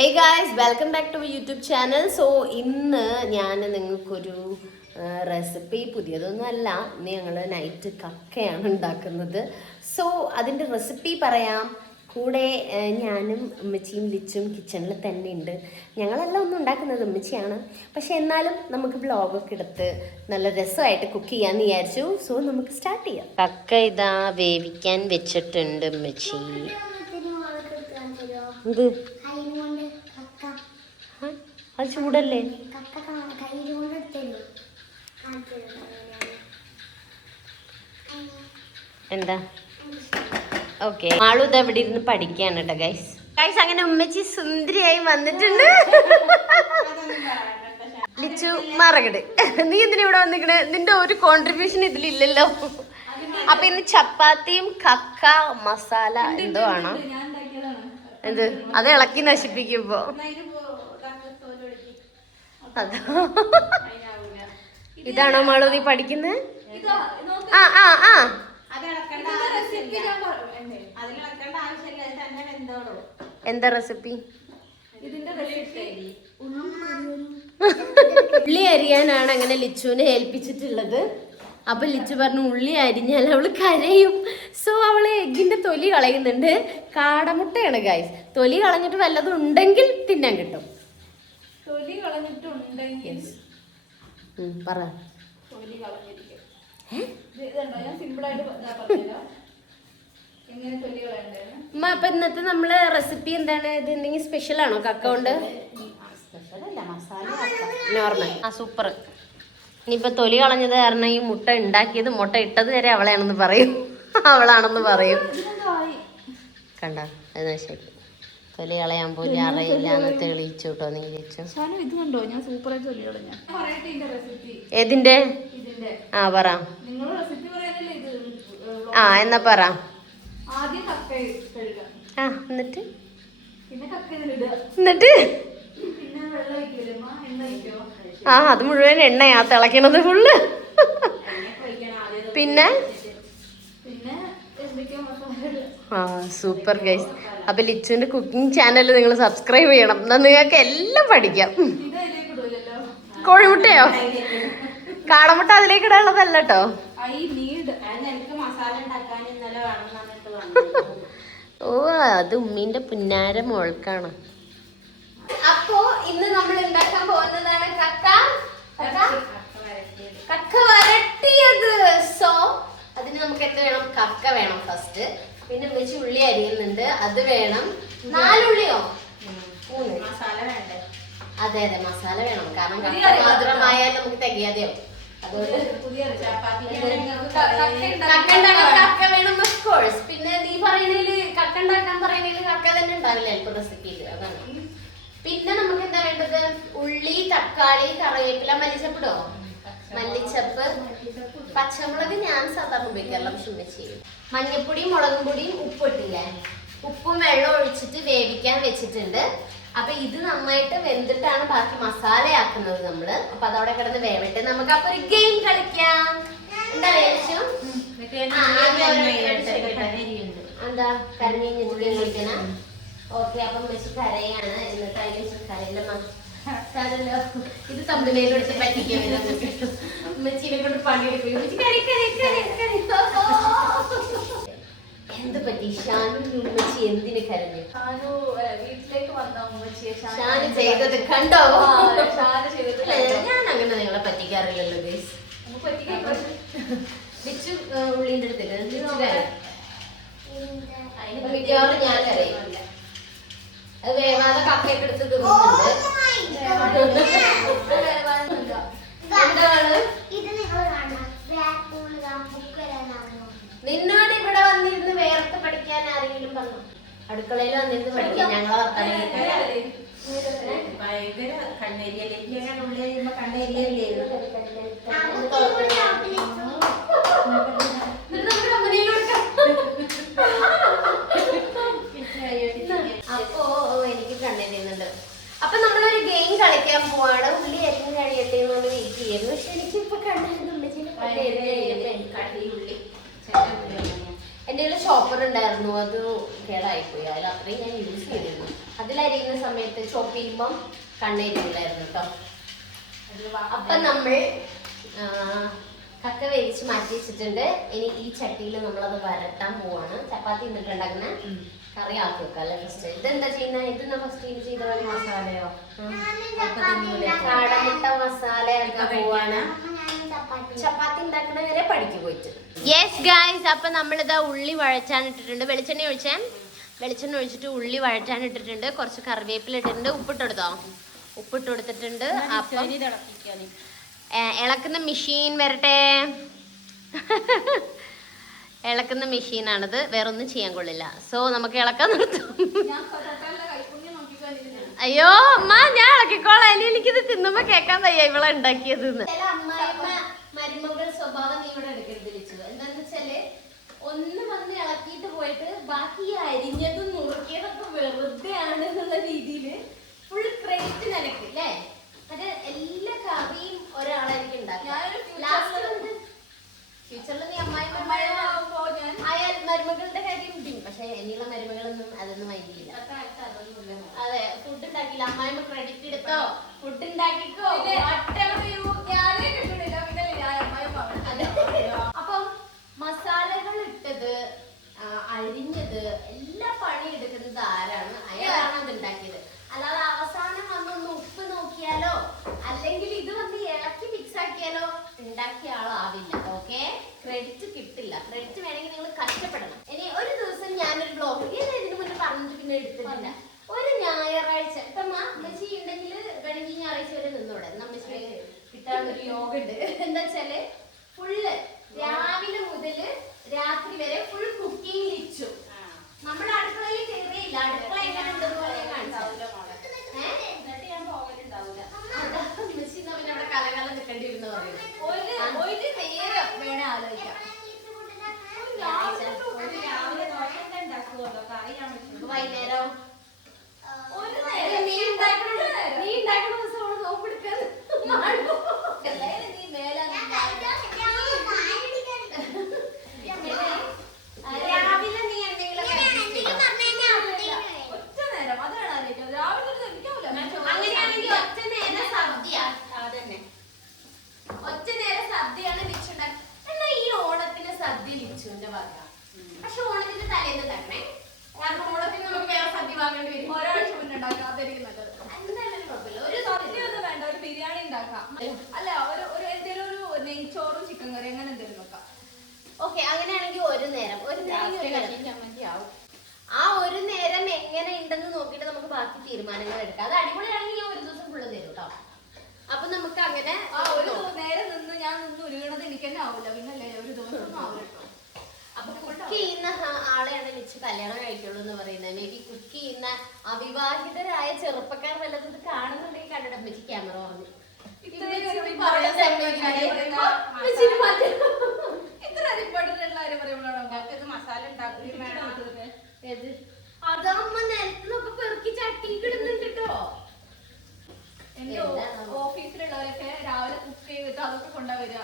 Hey guys, welcome back to YouTube channel. So ഇന്ന് ഞാൻ നിങ്ങൾക്കൊരു റെസിപ്പി, പുതിയതൊന്നും അല്ല, ഇന്ന് ഞങ്ങൾ നൈറ്റ് കക്കയാണ് ഉണ്ടാക്കുന്നത്. സോ അതിൻ്റെ റെസിപ്പി പറയാം. കൂടെ ഞാനും ഉമ്മച്ചിയും ലിച്ചും കിച്ചണിൽ തന്നെ ഉണ്ട്. ഞങ്ങളെല്ലാം ഒന്നും ഉണ്ടാക്കുന്നത് ഉമ്മച്ചിയാണ്, പക്ഷെ എന്നാലും നമുക്ക് വ്ളോഗൊക്കെ എടുത്ത് നല്ല രസമായിട്ട് കുക്ക് ചെയ്യാമെന്ന് വിചാരിച്ചു. സോ നമുക്ക് സ്റ്റാർട്ട് ചെയ്യാം. കക്ക ഇതാ വേവിക്കാൻ വെച്ചിട്ടുണ്ട് ഉമ്മച്ചി. ഇത് അത് ചൂടല്ലേ? എന്താ ഓക്കെ, ആളും ഇത് എവിടെ ഇരുന്ന് പഠിക്കാണ് കേട്ടോ ഗൈസ്. ഗൈസ് അങ്ങനെ ഉമ്മച്ചി സുന്ദരിയായി വന്നിട്ടുണ്ട്. ലിച്ചു മറകട്, നീ എന്തിനാ ഇവിടെ വന്നിക്കണേ? നിന്റെ ഒരു കോൺട്രിബ്യൂഷൻ ഇതിലില്ലല്ലോ. അപ്പൊ ഇന്ന് ചപ്പാത്തിയും കക്ക മസാല എന്തോ ആണോ? എന്ത് അത് ഇളക്കി നശിപ്പിക്കുമ്പോ അതോ ഇതാണോ മാളു നീ പഠിക്കുന്നത്? ആ ആ ആ എന്താ റെസിപ്പി? ഉള്ളി അരിയാനാണ് അങ്ങനെ ലിച്ചുവിനെ ഏൽപ്പിച്ചിട്ടുള്ളത്. അപ്പൊ ലിച്ചു പറഞ്ഞു ഉള്ളി അരിഞ്ഞാൽ അവള് കരയും. സോ അവള് എഗ്ഗിന്റെ തൊലി കളയുന്നുണ്ട്. കാടമുട്ടയാണ് ഗൈസ്. തൊലി കളഞ്ഞിട്ട് വല്ലതും ഉണ്ടെങ്കിൽ തിന്നാൻ കിട്ടും. പറ. അപ്പൊ ഇന്നത്തെ നമ്മള് റെസിപ്പി എന്താണ്? ഇത് എന്തെങ്കിലും സ്പെഷ്യൽ ആണോ? കക്ക കൊണ്ട് നോർമൽ. ആ സൂപ്പർ. ഇനിയിപ്പൊ തൊലി കളഞ്ഞത് കാരണം ഈ മുട്ട ഉണ്ടാക്കിയത്, മുട്ട ഇട്ടത് വരെ അവളാണെന്ന് പറയും. അവളാണെന്ന് പറയും. കണ്ട അത് ശരി. തൊലി കളയാൻ പോലും അറിയില്ല എന്ന് തെളിയിച്ചു കേട്ടോ. നീ ചേച്ചു ഏതിന്റെ? ആ പറ. ആ എന്നാ പറ. ആ എന്നിട്ട് എന്നിട്ട് ആ അത് മുഴുവൻ എണ്ണയാ തിളക്കണത് ഫുള്ള്. പിന്നെ ആ സൂപ്പർ ഗൈസ്. അപ്പൊ ലിച്ചുവിന്റെ കുക്കിംഗ് ചാനൽ നിങ്ങൾ സബ്സ്ക്രൈബ് ചെയ്യണം. എന്നാ നിങ്ങൾക്ക് എല്ലാം പഠിക്കാം. കോഴിമുട്ടയോ കാടമുട്ട അതിലേക്ക് ഇടാനുള്ളതല്ല കേട്ടോ. ഓ അത് ഉമ്മീന്റെ പുന്നാര മോൾക്കാണ്. അപ്പോ ഇന്ന് നമ്മൾ ഉണ്ടാക്കാൻ പോകുന്നതാണ് കക്ക വരട്ടിയത്. സോ അതിന് നമുക്ക് എന്ത് വേണം? കക്ക വേണം ഫസ്റ്റ്. പിന്നെ വെച്ച് ഉള്ളി അരിയുന്നുണ്ട്, അത് വേണം. 4 ഉള്ളിയോ 3? മസാല വേണ്ടേ? അതെ അതെ മസാല വേണം, കാരണം കക്ക മാത്രമായാൽ നമുക്ക് തികയാതെയോ. അതുകൊണ്ട് കക്ക വേണം ഓഫ് കോഴ്സ്. പിന്നെ നീ പറയുന്നതില് കക്ക ഉണ്ടാക്കാൻ പറയുന്നതിൽ കക്ക തന്നെ ഉണ്ടാവില്ല ചിലപ്പോൾ റെസിപ്പിയില്. അതാണ്. പിന്നെ നമുക്ക് എന്താ വേണ്ടത്? ഉള്ളി, തക്കാളി, കറിവേപ്പില, മല്ലിച്ചപ്പിടോ? മല്ലിച്ചപ്പ്, പച്ചമുളക് ഞാൻ സാധാരണ ഉപയോഗിക്കാറില്ല, പക്ഷെ ഉമ്മച്ചി. മഞ്ഞപ്പൊടിയും മുളകും പൊടിയും ഉപ്പിട്ടില്ലേ? ഉപ്പും വെള്ളം ഒഴിച്ചിട്ട് വേവിക്കാൻ വെച്ചിട്ടുണ്ട്. അപ്പൊ ഇത് നന്നായിട്ട് വെന്തിട്ടാണ് ബാക്കി മസാലയാക്കുന്നത് നമ്മള്. അപ്പൊ അതവിടെ കിടന്ന് വേവട്ടെ. നമുക്ക് അപ്പൊ ഒരു ഗെയിം കളിക്കാം. എന്താ വേഷം? എന്താ കരഞ്ഞിട്ട് ഗെയിം കളിക്കണ? ഓക്കെ, അപ്പം വെച്ച് കരയാണ്. എന്നിട്ട് അതിന് കരയില്ല ഇത് തമ്മിലേലും എടുത്ത് പറ്റിക്കാൻ ഉമ്മച്ചീനെ കൊണ്ട് പണിയെടുക്കും. എന്ത് പറ്റി? ഷാനു ഉമ്മച്ചി എന്തിന് കരഞ്ഞു? വീട്ടിലേക്ക് വന്ന ഉമ്മച്ചിയെ ഷാനു ചെയ്തത് കണ്ടോ? ഞാൻ അങ്ങനെ നിങ്ങളെ പറ്റിക്കാറില്ലല്ലോ ഗൈസ്. ലിച്ചു ഉള്ളിന്റെ അടുത്തില്ല, മിക്കവാറും ഞാൻ കരയില്ല. അത് വേവാതെ കക്കയൊക്കെ എടുത്ത് തിന്നുന്നുണ്ട്. എന്താണ് നിന്നോട് ഇവിടെ വന്നിരുന്ന് വേർത്ത് പഠിക്കാൻ ആരെങ്കിലും പറഞ്ഞു? അടുക്കളയിൽ വന്നിരുന്ന് പഠിക്കാൻ ഞങ്ങളെ അപ്പോ എനിക്ക് കണ്ണെരിയുന്നുണ്ട്. അപ്പൊ നമ്മളൊരു ഗെയിം കളിക്കാൻ പോവാണ്. ഉള്ളി അരിഞ്ഞ് കഴിയട്ടെ എന്ന് വെയിറ്റ് ചെയ്യുന്നു. പക്ഷെ എനിക്കിപ്പൊ കണ്ണെഴുതുള്ള എന്റെ കയ്യിൽ ഷോപ്പർ ഉണ്ടായിരുന്നു, അത് കേടായിപ്പോയി. അതിൽ അത്രയും ഞാൻ യൂസ് ചെയ്തിരുന്നു. അതിലരിയുന്ന സമയത്ത് ചോപ്പ് ചെയ്യുമ്പം കണ്ണെരിയില്ലായിരുന്നു കേട്ടോ. അപ്പൊ നമ്മൾ കക്ക വേവിച്ച് മാറ്റി വെച്ചിട്ടുണ്ട്. ഇനി ഈ ചട്ടിയിൽ നമ്മളത് വരട്ടാൻ പോവാണ്. ചപ്പാത്തി എന്നിട്ടുണ്ടാക്കുന്ന കറി ആക്കി വെക്കാം അല്ലെ ഫസ്റ്റ്. ഇതെന്താ ചെയ്യുന്നത്? ഇതെന്നാ ഫസ്റ്റ് ഇത് ചെയ്ത പോലെ മസാലയോ കാടമുട്ട മസാല ആക്കാൻ പോവാണ്. ചപ്പാത്തി ഉണ്ടാക്കുന്ന വരെ പഠിക്ക് പോയിട്ട്. യെസ് ഗായ്സ്, അപ്പൊ നമ്മളിതാ ഉള്ളി വഴച്ചാൻ ഇട്ടിട്ടുണ്ട്. വെളിച്ചെണ്ണ ഒഴിച്ചിട്ട് ഉള്ളി വഴറ്റാൻ ഇട്ടിട്ടുണ്ട്. കുറച്ച് കറിവേപ്പില ഇട്ടിട്ടുണ്ട്. ഉപ്പിട്ടെടുത്തോ? ഉപ്പിട്ട് കൊടുത്തിട്ടുണ്ട്. അപ്പം ഇളക്കുന്ന മെഷീൻ വരട്ടെ. ഇളക്കുന്ന മെഷീനാണിത്, വേറൊന്നും ചെയ്യാൻ കൊള്ളില്ല. സോ നമുക്ക് ഇളക്കാൻ നിർത്താം. അയ്യോ അമ്മ, ഞാൻ ഇളക്കിക്കോളാം. ഇനി എനിക്കിത് തിന്നുമ്പോ കേൾക്കാൻ വയ്യ ഇവളെ ഉണ്ടാക്കിയത്. മരുമകൾ സ്വഭാവം നീ ഇവിടെ എടുക്കരുത് വെച്ചു. എന്താന്ന് വെച്ചാല് ഒന്ന് വന്ന് ഇളക്കിയിട്ട് പോയിട്ട് ബാക്കി അരിഞ്ഞതും നുറുക്കിയതൊക്കെ വെറുതെ ആണ് എന്നുള്ള രീതിയില് ഫുൾ ക്രെഡിറ്റ് നിനക്ക് അല്ലേ? മറ്റേ എല്ലാ കറിയും ഒരാളായിരിക്കും ഉണ്ടാക്കുക. ഫ്യൂച്ചറിൽ നീ അയാൾ മരുമകളുടെ കാര്യം ഇടും. പക്ഷെ ഇനിയുള്ള മരുമകളൊന്നും അതൊന്നും മൈൻഡില്ല. അതെ, ഫുഡ് ഉണ്ടാക്കില്ല. അമ്മായിമ്മ ക്രെഡിറ്റ് എടുത്തോ, ഫുഡ് ഉണ്ടാക്കിക്കോ. അപ്പം മസാലകൾ ഇട്ടത്, അരിഞ്ഞത്, എല്ലാ പണി എടുക്കുന്നത് ആരാണ്? അയാളാണ് അത് ഉണ്ടാക്കിയത്. അല്ലാതെ അവസാനം വന്നൊന്ന് ഉപ്പ് നോക്കിയാലോ അല്ലെങ്കിൽ ഇത് വന്ന് ഇളക്കി മിക്സ് ആക്കിയാലോ ഉണ്ടാക്കിയ ആളാവില്ല. ഓക്കെ, ക്രെഡിറ്റ് കിട്ടില്ല. ക്രെഡിറ്റ് വേണമെങ്കിൽ നിങ്ങൾ കഷ്ടപ്പെടണം. ഇനി ഒരു ദിവസം ഞാനൊരു ബ്ലോഗ് ഇതിന് മുന്നേ പറഞ്ഞിട്ട് പിന്നെ എടുത്തിട്ടില്ല. ഒരു ഞായറാഴ്ച ഇപ്പൊ അമ്മച്ചി ഉണ്ടെങ്കിൽ വേണമെങ്കിൽ ഞായറാഴ്ച വരെ നിന്നോടെ. നമ്മച്ചി കിട്ടാനുള്ളൊരു യോഗ ഉണ്ട്. എന്താ വെച്ചാല് ഫുള്ള് രാവിലെ മുതല് രാത്രി വരെ ഫുൾ കുക്കിംഗ് ഇച്ചു. നമ്മുടെ അടുക്കളയിൽ കയറിയില്ല. അടുക്കള എങ്ങനെ ഉണ്ടെന്ന് പറയാൻ കാണിച്ചു. അവിടെ കലകാലം നിൽക്കേണ്ടി വരുന്ന പറയുന്നത്. വൈകുന്നേരം നീ ഉണ്ടാക്കുന്ന ദിവസം അവള് നോക്കെടുക്കാതെ നീ മേലെ രാവിലെ നീ എന്തെങ്കിലും അങ്ങനെയാണെങ്കിൽ ഒറ്റ നേരം സദ്യയാണ് ലിച്ചുണ്ടാക്കി. എന്നാ ഈ ഓണത്തിന് സദ്യ ലിച്ചുവിന്റെ വക. പക്ഷെ ഓണത്തിന്റെ തലേന്ന് ഉണ്ടാക്കണേ. കാരണം ഓണത്തിന് നമുക്ക് വേറെ സദ്യ വാങ്ങേണ്ടി വരും. ഒരാഴ്ച മുന്നേ ഉണ്ടാക്കാം, അതായിരിക്കും നല്ലത്. എന്തായാലും കുഴപ്പമില്ല. ഒരു സദ്യ ഒന്നും വേണ്ട, ഒരു ബിരിയാണി ഉണ്ടാക്കാം. അല്ല, ഒരു എന്തെങ്കിലും ഒരു നെയ്ച്ചോറും ചിക്കൻ കറി അങ്ങനെ എന്തെങ്കിലും വെക്കാം. ഓക്കെ, അങ്ങനെയാണെങ്കിൽ ഒരു നേരം ചമ്മന്തി ആവും. ആ ഒരു നേരം എങ്ങനെ ഉണ്ടെന്ന് നോക്കിയിട്ട് നമുക്ക് ബാക്കി തീരുമാനങ്ങൾ എടുക്കാം. അത് അടിപൊളിയാണെങ്കിൽ ഒരു ദിവസം ഫുള്ള് തരും കേട്ടോ. അപ്പൊ നമുക്ക് അങ്ങനെ ഒരു നേരം ഞാൻ നിന്ന് ഉരുകണത് എനിക്ക് തന്നെ ആവില്ല. പിന്നല്ലേ ഒരു ദിവസം ഒന്നും ആവില്ല. അപ്പൊ കുക്ക് ചെയ്യുന്ന ആളെയാണ് വെച്ച് കല്യാണം കഴിക്കുള്ളൂ എന്ന് പറയുന്നത്. മേ ബി കുക്ക് ചെയ്യുന്ന അവിവാഹിതരായ ചെറുപ്പക്കാർ വല്ലതും കാണുന്നുണ്ടെങ്കിൽ കണ്ടിട്ട് അമ്മച്ചി ക്യാമറ പറഞ്ഞു ഇത്ര ഇമ്പോർട്ടന്റ് ഉള്ള കാര്യം പറയുമ്പോഴാണ് മസാല ഉണ്ടാക്കുന്നത്. അതമ്മ നിലത്തുനിന്നൊക്കെ പെറുക്കി ചട്ടിക്ക് ഇടുന്നുണ്ട് കേട്ടോ. എന്റെ ഓഫീസിലുള്ളവരൊക്കെ രാവിലെ കുക്ക് ചെയ്തിട്ട് അതൊക്കെ കൊണ്ടുവരിക.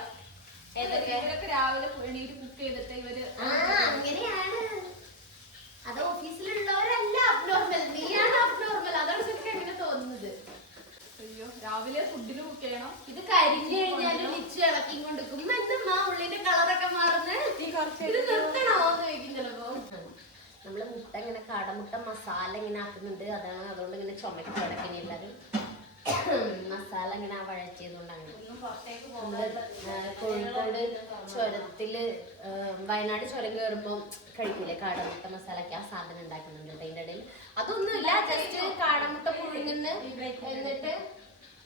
ഇവരൊക്കെ രാവിലെ എണീറ്റ് കുക്ക് ചെയ്തിട്ട് ഇവര് അങ്ങനെയാണ്. അത് ഓഫീസിലുള്ളവരല്ല അബ്നോർമൽ, നീയാണ് അബ്നോർമൽ. അതാണ് ശരിക്കും അങ്ങനെ തോന്നുന്നത്. അയ്യോ, രാവിലെ ഫുഡിന് കുക്ക് ചെയ്യണം. ഇത് കരിഞ്ഞു കഴിഞ്ഞാലും ലിച്ച് ഇളക്കി കൊണ്ടിരിക്കും. എന്താ ഉള്ളിന്റെ കളറൊക്കെ മാറുന്നത്? ഇത് നിർത്തണോന്ന് ചോദിക്കും ചിലപ്പോ. നമ്മള് മുട്ട ഇങ്ങനെ കാടമുട്ട മസാല ഇങ്ങനെ ആക്കുന്നുണ്ട്. അതുകൊണ്ട് ഇങ്ങനെ ചുമക്ക് കിടക്കണേ എല്ലാരും. മസാല ഇങ്ങനെ വഴറ്റിയതുകൊണ്ട് അങ്ങനെ. കോഴിക്കോട് ചുരത്തില് വയനാട് ചുരം കയറുമ്പോ കഴിക്കൂലേ കാടമുട്ട മസാലക്ക്, ആ സാധനം ഉണ്ടാക്കുന്നുണ്ട് അതിന്റെ ഇടയിൽ. അതൊന്നുമില്ല, ജസ്റ്റ് കാടമുട്ട പുഴുങ്ങുന്ന. എന്നിട്ട്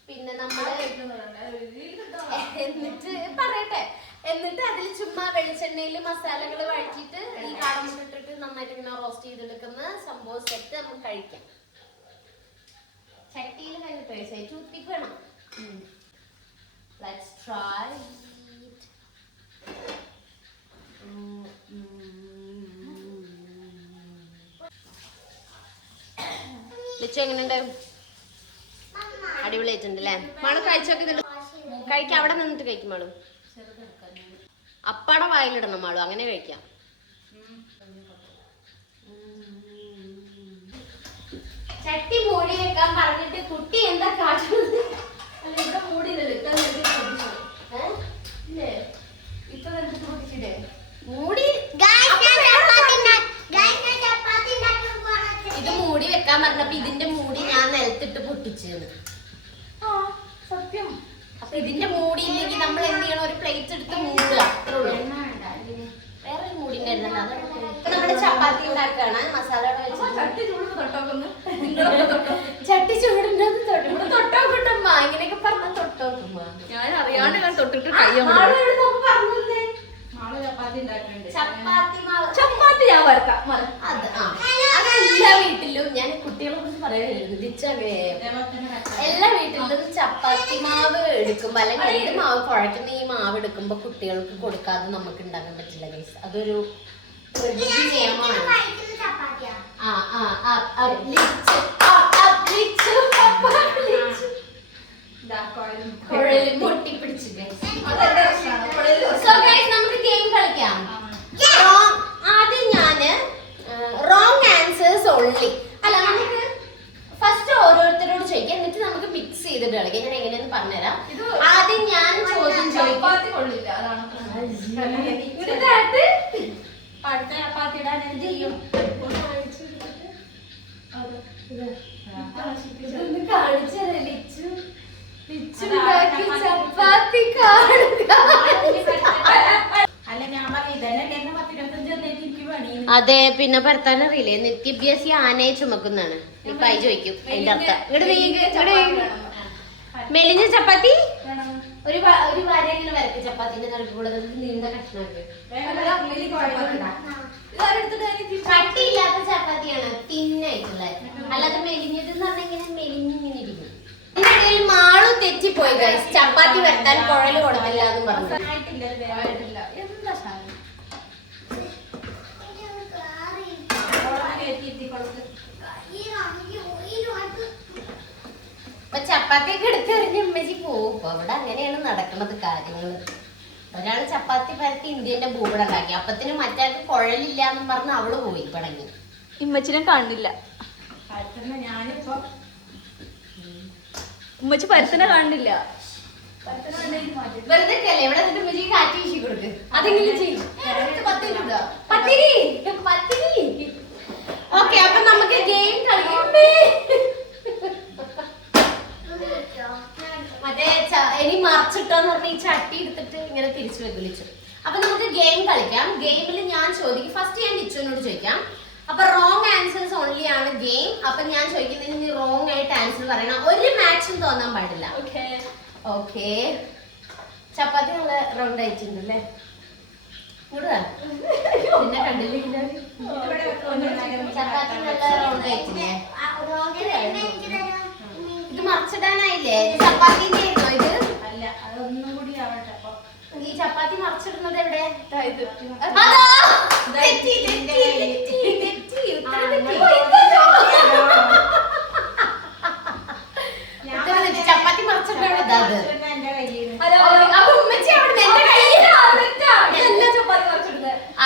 പിന്നെ നമ്മള് എന്നിട്ട് അതിൽ ചുമ്മാ വെളിച്ചെണ്ണയിൽ മസാലകൾ വഴറ്റിയിട്ട് ഈ കാടമുട്ട ഇട്ടിട്ട് നന്നായിട്ട് ഇങ്ങനെ റോസ്റ്റ് ചെയ്തെടുക്കുന്ന സംഭവം സെറ്റ് നമുക്ക് കഴിക്കാം. ചട്ടിയിൽ കഴിഞ്ഞിട്ട് ടൂത്ത് പിക്ക് വേണം. Let's try it. ലിച്ചു എങ്ങനെയുണ്ട്? അടിപൊളിയായിട്ടുണ്ട് അല്ലേ? മാള് കഴിച്ചോക്കുന്നുണ്ട്. കഴിക്കാം, അവിടെ നിന്നിട്ട് കഴിക്കും മാളു. അപ്പാടെ വായിലിടണം മാളു, അങ്ങനെ കഴിക്കാം. ചട്ടി മൂടി വെക്കാൻ പറഞ്ഞിട്ട് കുട്ടി എന്താ കാട്ടുന്നത്? അല്ല ഇവിടെ മൂടിയില്ലല്ലോ ഇത്ര ഇല്ലേ ഇത്ര പൊട്ടിച്ചിട്ടേ മൂടി ഇത് മൂടി വെക്കാൻ പറഞ്ഞപ്പോ ഇതിന്റെ മൂടി ഞാൻ നിലത്തിട്ട് പൊട്ടിച്ചു. സത്യം. അപ്പൊ ഇതിന്റെ മൂടി ഇല്ലെങ്കിൽ നമ്മൾ എന്ത് ചെയ്യണം? ഒരു പ്ലേറ്റ് എടുത്ത് മൂടുക. വേറെ ഒരു മൂടി ഉണ്ടായിരുന്നല്ലോ, അത് നമ്മള് ചപ്പാത്തി ഉണ്ടാക്കാണ്. മസാലയുടെ വെച്ച് ചട്ടി ചൂട് തൊട്ടോക്കുന്നു. ചട്ടി ചൂടുണ്ടെന്ന് തൊട്ടോക്കുട്ടമ്മ ഇങ്ങനെയൊക്കെ പറഞ്ഞ തൊട്ടോക്കുമ്മ. ഞാൻ അറിയാണ്ട് ഞാൻ തൊട്ടിട്ട് പറഞ്ഞേ ചപ്പാത്തി ഞാൻ വരക്കാം. അത് എല്ലാ വീട്ടിലും ഞാൻ കുട്ടികളെ കുറിച്ച് പറയാനായിരുന്നു. എല്ലാ വീട്ടിലും ചപ്പാത്തി മാവ് എടുക്കുമ്പോ അല്ലെങ്കിൽ ഏത് മാവ് കുഴക്കുന്ന ഈ മാവ് എടുക്കുമ്പോ കുട്ടികൾക്ക് കൊടുക്കാതെ നമുക്ക് ഉണ്ടാക്കാൻ പറ്റില്ല ഗൈസ്. അതൊരു പ്രകൃതി നിയമമാണ്. പൊട്ടിപ്പിടിച്ചു നമുക്ക് ഗെയിം കളിക്കാം. ആദ്യം ഞാന് റോങ് ആൻസേഴ്സ് ഓൺലി. അല്ല, നമുക്ക് ഫസ്റ്റ് ഓരോരുത്തരോട് ചോദിക്കാം, എന്നിട്ട് നമുക്ക് മിക്സ് ചെയ്തിട്ട് കളിക്കാം. ഞാൻ എങ്ങനെയാന്ന് പറഞ്ഞുതരാം. ആദ്യം ഞാൻ ചോദ്യം ചോദിക്കാം. അടുത്ത ചപ്പാത്തി ഇടാൻ എന്ത് ചെയ്യും? ചപ്പാത്തി കാണുക. അതെ, പിന്നെ പരത്താൻ അറിയില്ലേ? നിത്യാഭ്യാസി ആനയെ ചുമക്കുന്നതാണ്. ഇപ്പൊ ആയി ചോദിക്കും അതിന്റെ അർത്ഥം. മെലിഞ്ഞ ചപ്പാത്തി ഒരു വാര ഇങ്ങനെ വരക്ക്. ചപ്പാത്തിന്റെ നിറക്കുള്ളത് നീണ്ട കഷ്ണമാക്കി. കട്ടിയില്ലാത്ത ചപ്പാത്തിയാണ്, തിന്നായിട്ടുള്ള. അല്ലാതെ മെലിഞ്ഞത് എന്ന് പറഞ്ഞാൽ ഇങ്ങനെ മെലിഞ്ഞിങ്ങനെ ഇരിക്കും. ഇതിന്റെ ഇടയിൽ മാളു തെറ്റിപ്പോയി ഗൈസ്. ചപ്പാത്തി വരുത്താൻ കുഴല് കൊടുത്തില്ല എന്ന് പറഞ്ഞു. എന്താ സാധനം? അപ്പൊ ചപ്പാത്തിയൊക്കെ എടുത്തെറിഞ്ഞ് ഉമ്മച്ചി പോവും. അവിടെ അങ്ങനെയാണ് നടക്കുന്നത് കാര്യങ്ങള്. ഒരാള് ചപ്പാത്തി പരത്തി ഇന്ത്യന്റെ ഭൂപടം ഉണ്ടാക്കി. അപ്പത്തിന് മറ്റാൾക്ക് കുഴലില്ല എന്നും പറഞ്ഞ് അവള് പോയി പടങ്ങി. ഇമ്മച്ചിനെ കാണില്ല. ഞാനിപ്പോ ഉമ്മച്ചി പരത്തിനെ കാണില്ല. വെറുതെ ഇവിടെ നിന്നിട്ട് ഉമ്മച്ചി കാറ്റ് വീശി കൊടുക്ക്. അതെങ്കിലും ചെയ്യും. ഓക്കെ, അപ്പൊ നമുക്ക് ഗെയിം കളിക്കാം. മറ്റേ ഇനി മറിച്ചിട്ടോന്ന് പറഞ്ഞ ഈ ചട്ടി എടുത്തിട്ട് ഇങ്ങനെ തിരിച്ചു വിളിച്ചു. അപ്പൊ നമുക്ക് ഗെയിം കളിക്കാം. ഗെയിമിൽ ഞാൻ ചോദിക്കും. ഫസ്റ്റ് ഞാൻ ലിച്ചുവിനോട് ചോദിക്കാം. അപ്പൊ റോങ് ആൻസേഴ്സ് ഓൺലി ആണ് ഗെയിം. അപ്പൊ ഞാൻ ചോദിക്കുന്നതിന് നീ റോങ് ആയിട്ട് ആൻസർ പറയണം. ഒരു മാച്ചും തോന്നാൻ പാടില്ല. ഓക്കെ. ചപ്പാത്തി നല്ല റൗണ്ട് ആയിട്ടുണ്ടല്ലേ? പിന്നെ കണ്ടില്ല, ചപ്പാത്തി നല്ല റൗണ്ട് ആയിട്ടില്ലേ? ഇത് മറിച്ചിടാനായില്ലേ? ചപ്പാത്തിന്റെ ആയിരുന്നോ ഇത്? അല്ല, അതൊന്നും കൂടി ആവട്ടെ. ഈ ചപ്പാത്തി മറിച്ചിടുന്നത് എവിടെ? ചപ്പാത്തി മറിച്ചിടുന്നത്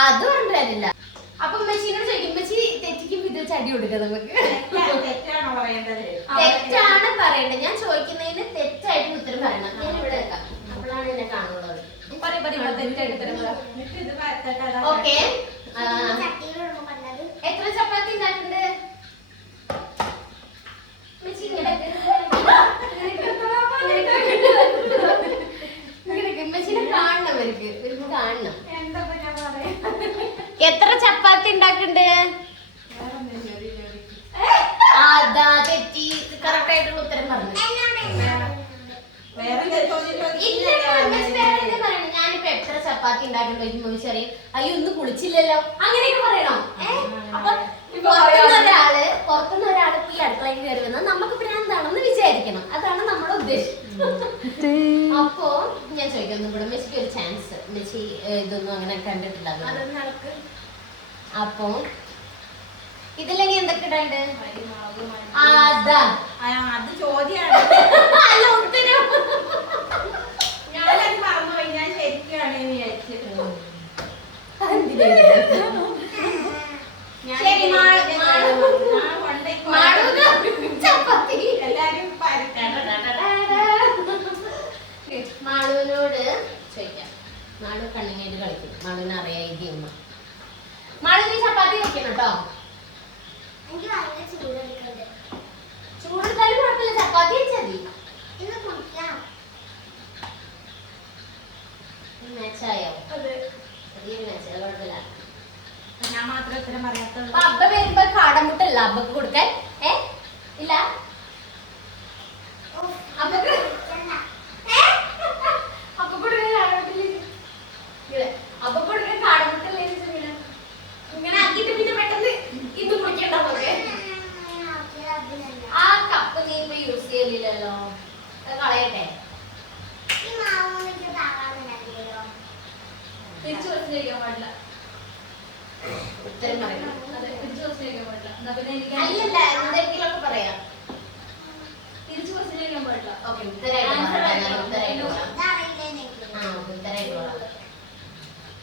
അത് കൊണ്ടുവരില്ല. അപ്പൊ ഉമ്മച്ചീനോട് ചോദിക്കും, ഉമ്മച്ചി തെറ്റിക്കുമ്പോ ഇത് ചടി കൊടുക്കുക നമുക്ക്. തെറ്റാണ് പറയേണ്ടത്. ഞാൻ ചോദിക്കുന്നതിന് തെറ്റായിട്ട് ഉത്തരം പറയണം. ഞാൻ ഇവിടെ വെക്കാം, അപ്പോഴാണ് എന്നെ കാണുള്ളത്. ഓക്കെ, എത്ര ചപ്പാത്തി ഉണ്ടാക്കുന്നുണ്ട്? കാണണം, ഇവർക്ക് കാണണം. എത്ര ചപ്പാത്തി ഉണ്ടാക്കുന്നുണ്ട്? അതാ തെറ്റി. കറക്റ്റ് ആയിട്ടുള്ള ഉത്തരം പറഞ്ഞു. ഞാനിപ്പോ എത്ര ചപ്പാത്തി ഉണ്ടാക്കണ്ടോ ചോദിച്ചറിയും. അയ്യോ ഒന്ന് കുളിച്ചില്ലല്ലോ, അങ്ങനെയൊക്കെ പറയണം. അപ്പൊ പുറത്തുനിന്ന് ഒരാൾ ഈ അടുക്കളയിൽ കയറി വന്നാൽ നമുക്ക് ഭ്രാന്താണെന്ന് വിചാരിക്കണം. അതാണ് നമ്മുടെ ഉദ്ദേശം. അപ്പോ ഞാൻ ചോദിക്കുന്നു, ഇവിടെ മെസ്സിക്ക് ഒരു ചാൻസ്. മെസ്സി ഇതൊന്നും അങ്ങനെ കണ്ടിട്ടില്ല. അപ്പൊ ഇതിലെനി എന്തൊക്കെ ഇടണ്ട്? അതാ അത് ചോദ്യാണ്. അല്ല, ഉത്തരം ഞാനത് മറന്നുപോയി. ഞാൻ ശരിക്കാണ് വിചാരിച്ചത്. ശരി, അമ്മക്ക് കൊടുക്കാൻ. ഇല്ല അമ്മക്ക് അപ്പൊ കൊടുക്കാൻ അപ്പൊ കൊടുക്കാൻ കാടമുട്ടല്ലേ ഇങ്ങനെ ആക്കിട്ട് പിന്നെ പെട്ടെന്ന് ഇത് കുടിക്കണ്ട നമുക്ക്. ആ കപ്പ് നീ ഇപ്പൊ യൂസ് ചെയ്യലില്ലല്ലോ, കളയട്ടെ. തിരിച്ചു വെച്ചിരിക്കാൻ പാടില്ല. ഉത്തരം പറയണം. അതെ, തിരിച്ചു വെച്ചിരിക്കാൻ പാടില്ല. എന്നാ പിന്നെ എനിക്ക് അല്ലല്ല, എന്തെങ്കിലുമൊക്കെ പറയാം. തിരിച്ചു വെച്ചിരിക്കാൻ പാടില്ല. ഓക്കെ, ഉത്തരായിട്ട് പറയാം.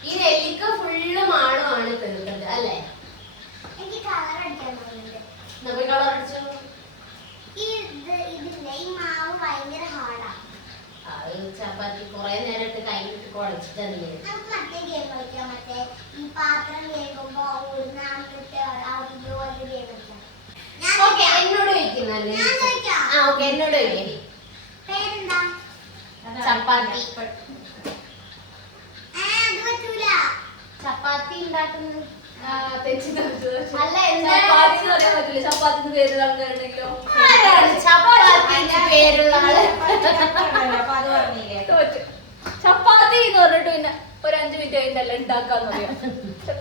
ഈ നെല്ലിക്ക ഫുള്ള് മാളുമാണ് തീർക്കുന്നത് അല്ലേ? എനിക്ക് കളർ അടിക്കാൻ തോന്നുന്നുണ്ട്. നമ്മൾ കളർ അടിച്ചു. ഇതില്ലേ ഈ മാവ് ഭയങ്കര ഹാർഡാ. ചപ്പാത്തി കുറെ നേരം ഇട്ട് കൈയിട്ട് കുഴച്ചിട്ടല്ലേ. നമുക്ക് മറ്റേ ഗെയിം കളിക്കാം. മറ്റേ ഈ പാത്രം വേകുമ്പോ ഉഴുന്നാട്ടിട്ട് അവിയോ അത് ഗെയിം കളിക്കാം. ഓക്കെ, എന്നോട് ചോദിക്കുന്നല്ലേ? ഞാൻ ചോദിക്കാം. ആ ഓക്കെ, എന്നോട് ചോദിക്കേ. പേരെന്താ? ചപ്പാത്തി. അത് പറ്റൂല. ചപ്പാത്തി ഉണ്ടാക്കുന്നത് അല്ല, അല്ല, ചപ്പാത്തി എന്ന് പറയാൻ പറ്റില്ല. ചപ്പാത്തിന് പേരുള്ള ആൾക്കാരുണ്ടെങ്കിലോ ചപ്പാത്തിന്റെ പേരുള്ള ആള് ചപ്പാത്തി എന്ന് പറഞ്ഞിട്ട് പിന്നെ ഒരു 5 മിനിറ്റ് കഴിഞ്ഞല്ല ഉണ്ടാക്കാന്ന് പറയാം.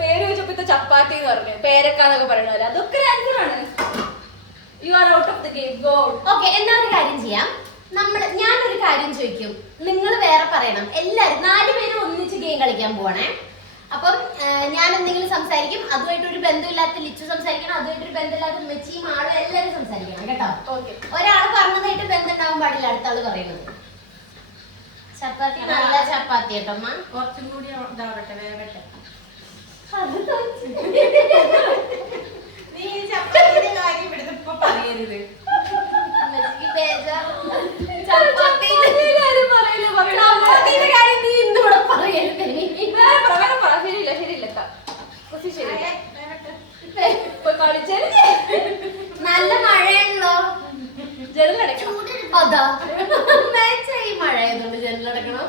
പേര് ചോദിച്ചപ്പോ ഇത് ചപ്പാത്തി എന്ന് പറഞ്ഞു, പേരക്കാന്നൊക്കെ പറയണല്ലോ. അതൊക്കെ ആൻസറാണ്. You are out of the game. Go. Okay, എന്നാ ഒരു കാര്യം ചെയ്യാം. ഞാനൊരു കാര്യം ചോദിക്കും, നിങ്ങൾ വേറെ പറയണം. എല്ലാരും 4 പേരും ഒന്നിച്ച് ഗെയിം കളിക്കാൻ പോവാണേ. അപ്പം ഞാൻ എന്തെങ്കിലും സംസാരിക്കും, അതുമായിട്ട് ഒരു ബന്ധമില്ലാത്ത ലിച്ചു സംസാരിക്കണം, അതുമായിട്ടൊരു ബന്ധമില്ലാത്ത മെച്ചിയും ആളും എല്ലാവരും സംസാരിക്കണം കേട്ടോ. ഓക്കെ. ഒരാൾ പറഞ്ഞതായിട്ട് ബന്ധം ഉണ്ടാവാൻ പാടില്ല അടുത്ത ആള് പറയുന്നത്. ചപ്പാത്തി നല്ല ചപ്പാത്തി കേട്ടോ അമ്മ. കുറച്ചും കൂടി ഇതാവട്ടെ, വേവട്ടെ. നീ ഈ ചപ്പാത്തിന്റെ കാര്യം ഇവിടുത്തെ ഇപ്പൊ പറയരുത്. അമ്മച്ചിക്ക് ബേജാറുണ്ട്. ചപ്പാത്തിന്റെ ചപ്പാത്തിന്റെ കാര്യം നീ ഇന്നിവിടെ പറയരുത്. ശരിയില്ല, ശരിയില്ല. ശരിയില്ല. വേവട്ടെ. ഇപ്പൊ കളിച്ചാല് നല്ല മഴയാണല്ലോ. ജനലടക്കണം. അതാ ഈ മഴയായതുകൊണ്ട് ജനലടക്കണം.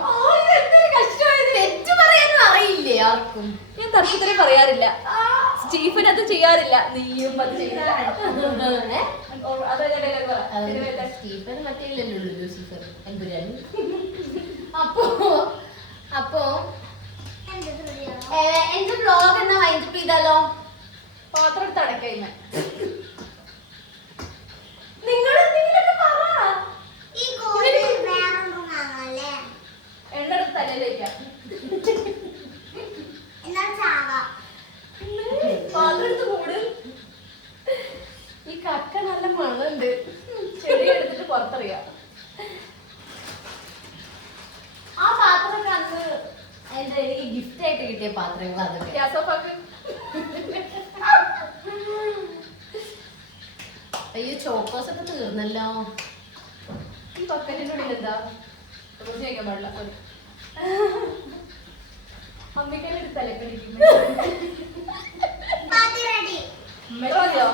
തെറ്റ് പറയാനും അറിയില്ലേ ആർക്കും. ഞാൻ തർക്കത്തിനെ പറയാറില്ല. സ്റ്റീഫൻ അത് ചെയ്യാറില്ല, നീയും അത് ചെയ്യില്ല. സ്റ്റീഫൻ മറ്റേല്ലോ ലൂസിഫർ എമ്പുരാൻ. അപ്പോ എന്റെ വ്ലോഗ് എന്നാ വൈൻഡപ്പ് ചെയ്താലോ? പാത്രം എടുത്ത് അടക്കയില്ല. നിങ്ങൾ എന്തെങ്കിലുമൊക്കെ പറ. ഈ കോഴി വേറൊന്നും വാങ്ങാല്ലേ? എണ്ണ എടുത്ത് തലയിലേക്കാം. എന്നാ ചാവാം. പാത്രം എടുത്ത് കൂട്. ഈ കക്ക നല്ല മണമുണ്ട്. ചെടി എടുത്തിട്ട് പുറത്തറിയാം. ആ പാത്രമൊക്കെ അന്ന് എന്റെ ഈ ഗിഫ്റ്റ് ആയിട്ട് കിട്ടിയ പാത്രങ്ങൾ അതൊക്കെ. ഗ്യാസ് ഓഫ് ആക്ക്. അയ്യോ, ചോക്കോസ് ഒക്കെ തീർന്നല്ലോ. ഈ ബക്കറ്റിന്റെ ഉള്ളിൽ എന്താ കുറച്ച് കഴിക്കാൻ പാടില്ല. അമ്മിക്കല്ലേ എടുത്ത് തലക്കടിക്കും. പാത്തി ready. മതിയോ?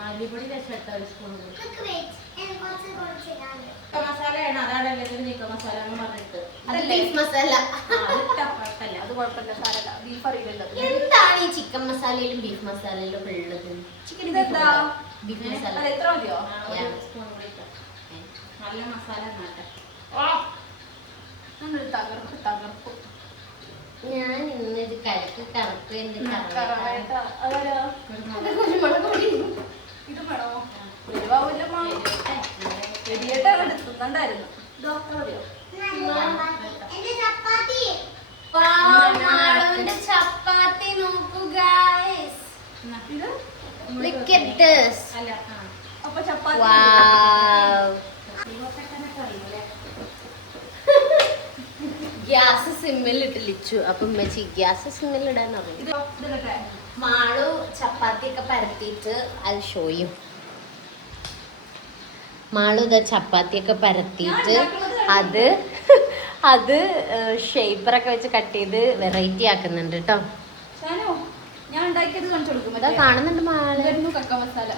മല്ലിപ്പൊടി രക്ഷപ്പെട്ട ഒരു സ്പൂൺ കൂടി. Look, wait. എനിക്ക് കുറച്ച് ഇടാനുണ്ട്. ചിക്കൻ മസാലയാണ്, അതാണല്ലേ ഇതിന് ചിക്കൻ മസാല എന്ന് പറഞ്ഞിട്ട്. അത് ബീഫ് മസാല. കുഴപ്പമില്ല. അത് കുഴപ്പമില്ല, സാരല്ല. ബീഫ് അറിയില്ലല്ലോ. എന്താണ് ഈ ചിക്കൻ മസാലയിലും ബീഫ് മസാലയിലും ഒക്കെ ഉള്ളത്? ചിക്കൻ ഇതെന്താ? ബീഫ് മസാല. അത് എത്ര മതിയോ? ഒരു സ്പൂൺ കൂടി ഇട്ടോ. നല്ല മസാല നാട്ടെ. നമ്മൾ തകർക്കും. ഞാൻ ഇന്നൊരു കരക്ക് കറക്ക് എന്റെ കറായിട്ട് അതാരാ? കുരുമുളക് പൊടി. ഇത് വേണോ? ഒരുപാവില്ല. വെടിയേട്ട എടുത്തുണ്ടായിരുന്നു. ഡോക്ടർ മതിയോ? എന്റെ ചപ്പാത്തി. മാളുവിന്റെ ചപ്പാത്തി നോക്കൂ ഗൈസ്. ഇത് Look at this. അല്ല, അപ്പൊ ചപ്പാത്തി. Wow. ഇവക്കെട്ടനൊക്കെ അറിയില്ലേ? ഗ്യാസ് സിമ്മിൽ ഇട്ട് ലിച്ചു. അപ്പൊ ഉമ്മച്ചി ഗ്യാസ് സിമ്മിൽ ഇടാൻ അറിയും. ഇത് ഇതിലട്ടെ. മാളു ചപ്പാത്തി ഒക്കെ പരത്തിയിട്ട് അത് ഷോയും. മാളു ഇതാ ചപ്പാത്തി ഒക്കെ പരത്തിയിട്ട് അത് ഷേപ്പറൊക്കെ വെച്ച് കട്ട് ചെയ്ത് വെറൈറ്റി ആക്കുന്നുണ്ട് കേട്ടോ. ഷാനു, ഞാൻ ഉണ്ടാക്കിയത് കാണിച്ചു കൊടുക്കും. ഇതാ കാണുന്നുണ്ട് മാള്. വരുന്നു കക്ക മസാല.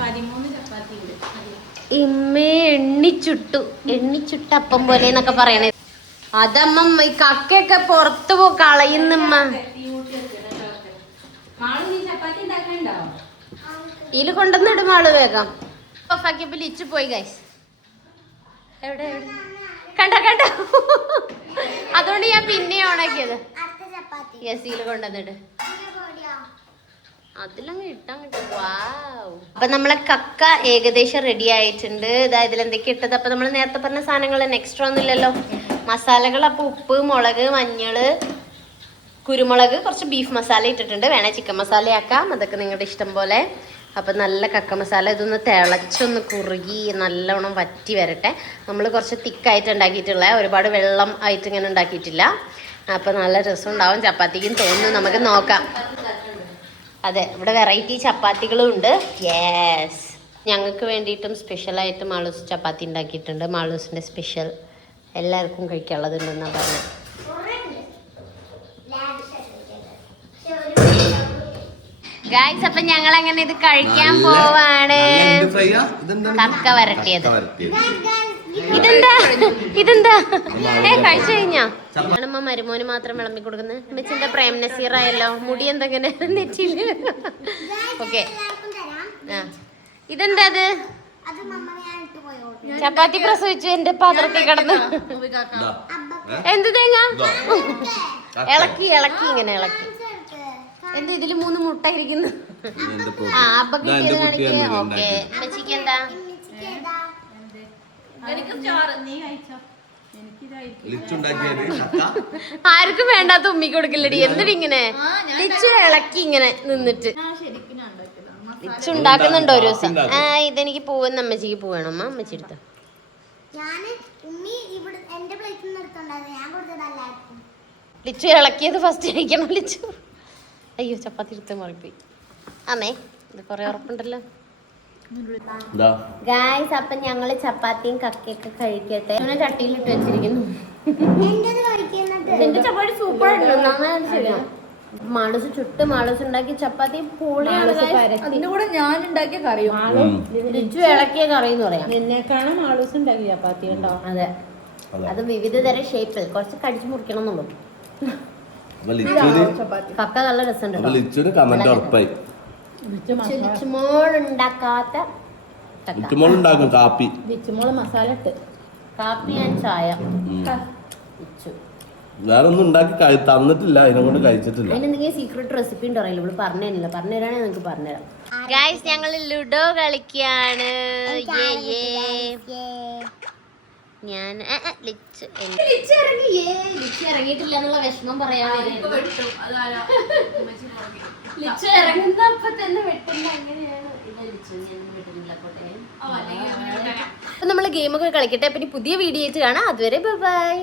13 ചപ്പാത്തി ഉണ്ട്. ഇമ്മേ എണ്ണിച്ചുട്ട അപ്പം പോലെ എന്നൊക്കെ പറയണേ. അതമ്മ ഈ കക്കയൊക്കെ പുറത്തു കളയുന്നമ്മ. തീ കൂട്ടി വെച്ചിട്ട് മാളു നീ ചപ്പാത്തി ഇതിൽ കൊണ്ടുവന്നിടും ആള് വേഗം. ഓഫാക്കിയപ്പോ ലിച്ചു പോയി ഗൈസ്. എവിടെ കണ്ടോ കണ്ടോ? അതുകൊണ്ട് ഞാൻ പിന്നെ ഓണാക്കിയത്. അടുത്ത ചപ്പാത്തി യെസ്, ഇതിൽ കൊണ്ടുവന്നിട്ട് ഇതിന്റെ പൊടിയോ? അതിലങ്ങ് ഇട്ടങ്ങ്. വാവ്. അപ്പൊ നമ്മളെ കക്ക ഏകദേശം റെഡി ആയിട്ടുണ്ട്. ഇതായത് എന്തൊക്കെ ഇട്ടത്? അപ്പൊ നമ്മൾ നേരത്തെ പറഞ്ഞ സാധനങ്ങൾ എക്സ്ട്രാ ഒന്നും ഇല്ലല്ലോ. മസാലകൾ അപ്പൊ ഉപ്പ്, മുളക്, മഞ്ഞള്, കുരുമുളക്, കുറച്ച് ബീഫ് മസാല ഇട്ടിട്ടുണ്ട്. വേണേ ചിക്കൻ മസാല ആക്കാം, അതൊക്കെ നിങ്ങളുടെ ഇഷ്ടം പോലെ. അപ്പം നല്ല കക്ക മസാല ഇതൊന്ന് തിളച്ചൊന്ന് കുറുകി നല്ലോണം വറ്റി വരട്ടെ. നമ്മൾ കുറച്ച് തിക്കായിട്ട് ഉണ്ടാക്കിയിട്ടുള്ള, ഒരുപാട് വെള്ളം ആയിട്ട് ഇങ്ങനെ ഉണ്ടാക്കിയിട്ടില്ല. അപ്പം നല്ല രസം ഉണ്ടാവും. ചപ്പാത്തിക്കും തോന്നുന്നു. നമുക്ക് നോക്കാം. അതെ, ഇവിടെ വെറൈറ്റി ചപ്പാത്തികളും ഉണ്ട്. യെസ്, ഞങ്ങൾക്ക് വേണ്ടിയിട്ടും സ്പെഷ്യലായിട്ട് മാളൂസ് ചപ്പാത്തി ഉണ്ടാക്കിയിട്ടുണ്ട്. മാളൂസിൻ്റെ സ്പെഷ്യൽ എല്ലാവർക്കും കഴിക്കാനുള്ളതുണ്ടെന്നാണ് പറഞ്ഞത്. ഗായ്സ്, അപ്പൊ ഞങ്ങൾ അങ്ങനെ ഇത് കഴിക്കാൻ പോവാണ്. കക്ക വരട്ടിയത്. ഇതെന്താ കഴിച്ചു കഴിഞ്ഞാ? അമ്മ മരുമോന് മാത്രം വിളമ്പി കൊടുക്കുന്നത്. അമ്മച്ചിന്റെ പ്രേം നസീറായല്ലോ. മുടി എന്തെങ്ങനെ നെറ്റിയില്. ഓക്കെ, ഇതെന്താ? അത് മമ്മ ഞാൻ ഇട്ട് പോയോ? ചപ്പാത്തി പ്രസവിച്ചു എന്റെ പാത്രത്തിൽ കിടന്ന്. എന്ത് തേങ്ങ? ഇളക്കി ഇങ്ങനെ ഇളക്കി. എന്താ ഇതില് 3 മുട്ട ഇരിക്കുന്നു? ആ, അപ്പൊ കിട്ടിയത് കാണിക്കേ. ഓക്കെ, അമ്മച്ചിക്ക് എന്താ? ആർക്കും വേണ്ടാത്ത ഉമ്മി കൊടുക്കില്ലടി. എന്തിടി ഇങ്ങനെ ലിച്ചു ഇളക്കി ഇങ്ങനെ നിന്നിട്ട്? ലിച്ചു ഉണ്ടാക്കുന്നുണ്ടോ ഒരു ദിവസം? ഇതെനിക്ക് പൂവെന്ന് അമ്മച്ചിക്ക് പൂവേണം. അമ്മച്ചി എടുത്ത ലിച്ചു ഇളക്കിയത് ഫസ്റ്റ് കഴിക്കണം. ലിച്ചു അയ്യോ, ചപ്പാത്തി എടുത്ത് മാറിപ്പോയി. അമ്മേ, ഇത് കൊറേ ഉറപ്പുണ്ടല്ലോ. ഗായ്സ്, അപ്പൊ ഞങ്ങള് ചപ്പാത്തിയും കക്കയൊക്കെ കഴിക്കട്ടെ. അങ്ങനെ ചട്ടിയിലിട്ട് വെച്ചിരിക്കുന്നു. എന്റെ ചപ്പാത്തി സൂപ്പർ ആയിട്ടുണ്ടോ? നന്നായിട്ട് ശരിയാ. മാളൂസ് ചുട്ട് മാളൂസ് ഉണ്ടാക്കിയ ചപ്പാത്തി പൊളിയാണ്. അതിന്റെ കൂടെ ഞാൻ ഉണ്ടാക്കിയ കറിയും ലിച്ചു ഇളക്കിയ കറി എന്ന് പറയാം. നിന്നെക്കാണ് മാളൂസ് ഉണ്ടാക്കിയ ചപ്പാത്തി ഉണ്ടോ? അതെ, അത് വിവിധ തരം ഷേപ്പിൽ കുറച്ച് കടിച്ചു മുറിക്കണം എന്നുള്ളൂ. കക്ക നല്ല രസമുണ്ട്. ലിച്ചുമോളുണ്ടാക്കാത്ത കാപ്പി മസാല ഇട്ട് കാപ്പി ആൻഡ് ചായ. വേറെ ഒന്നും ഉണ്ടാക്കി തന്നിട്ടില്ല, അതിനെ കൊണ്ട് കഴിച്ചിട്ടില്ല. അതിനെന്തെങ്കിലും സീക്രട്ട് റെസിപ്പി ഉണ്ടോ അറിയില്ല. ഇവിടെ പറഞ്ഞില്ല. പറഞ്ഞുതരാണെങ്കിൽ നിങ്ങൾക്ക് പറഞ്ഞുതരാം. ഗായ്സ്, ഞങ്ങൾ ലുഡോ കളിക്കാണ്. ഞാൻ ലിച്ചു ഇറങ്ങിയിട്ടില്ല എന്നുള്ള വിഷമം പറയാൻ ലിച്ചു ഇറങ്ങുന്നപ്പോ തന്നെ വെട്ടുന്ന അങ്ങനെയാണ്. അപ്പൊ നമ്മള് ഗെയിമൊക്കെ കളിക്കട്ടെ. പിന്നെ പുതിയ വീഡിയോ ആയിട്ട് കാണാം. അതുവരെ ബൈ.